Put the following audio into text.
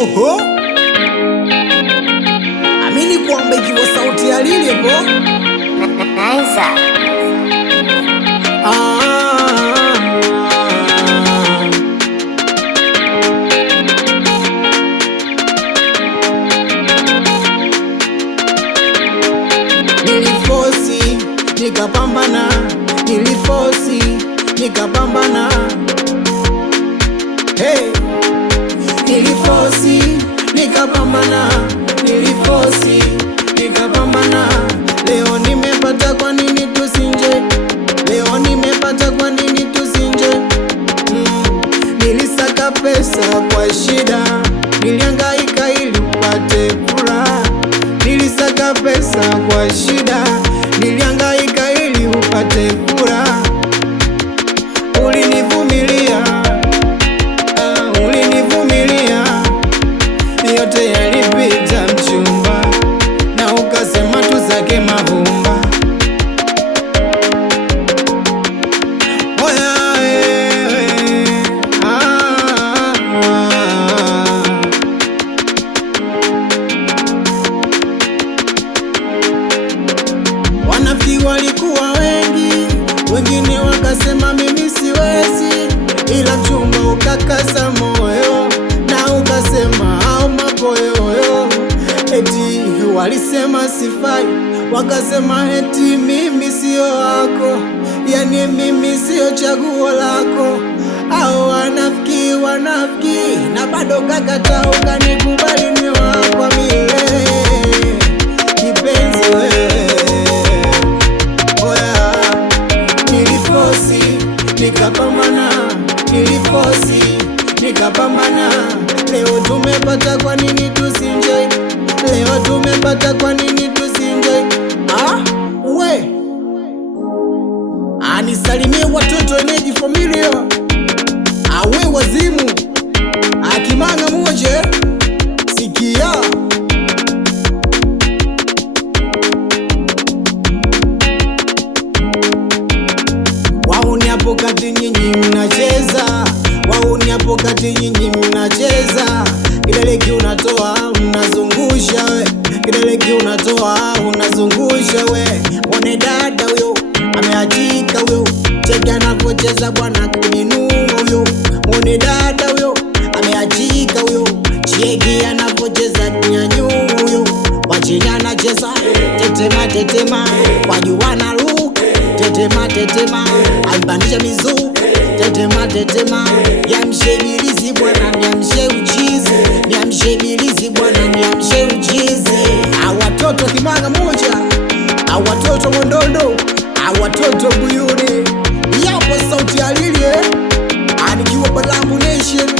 Oho, amini kwamba ikiwa sauti ya Lily po nilifosi nikapambana, nilifosi nikapambana, hey. Nilifosi nikapambana, nilifosi nikapambana. Leo nimepata, kwa nini tusinje? Leo nimepata, kwa nini tusinje? Nilisaka pesa kwa shida, nilihangaika ili upate furaha. Nilisaka pesa kwa shida, nilihangaika ili upate furaha. Ulinivumilia, yote yalipita mchumba, na ukasema tuzake mavumba. Oya wewe, wanafiki walikuwa wengi, wengine wakasema mimi siwezi, ila mchumba ukakaza moyo na ukasema au mapoyoyo. Eti walisema sifai, wakasema eti mimi sio wako, yani mimi sio chaguo lako. Au wanafiki, wanafiki, na bado kakata ukanikubali ni wako milele. Kipenzi wewe, oya, nilifosi nikapambana, nilifosi nikapambana. Leo tumepata, kwa nini tusinje? Leo tumepata, kwa nini tusinje? We anisalimie watoto eneji familia, awe wazimu akimanga moje, sikia wauni hapo kati nyinyi mnacheza, wauni hapo kati nyinyi mnacheza. Kidaleki unatoa unazungusha we, kidaleki unatoa unazungusha we. Mwone dada huyo ameachika huyo, cheki anavyocheza bwana kujinua huyo. Mwone dada huyo ameachika huyo, cheki anavyocheza kunyanyua huyo. Wachini anacheza tetema tetema, wajuana luka tetema tetema, alibandisha mizuka tetema tetema. Yamshe bilizi bwana, yamshe uchizi, yamshe bilizi bwana, yamshe uchizi. Awatoto kimanga moja, awatoto mondondo, awatoto buyuni. Yapo sauti ya Lily, anikiwa Balambu Nation.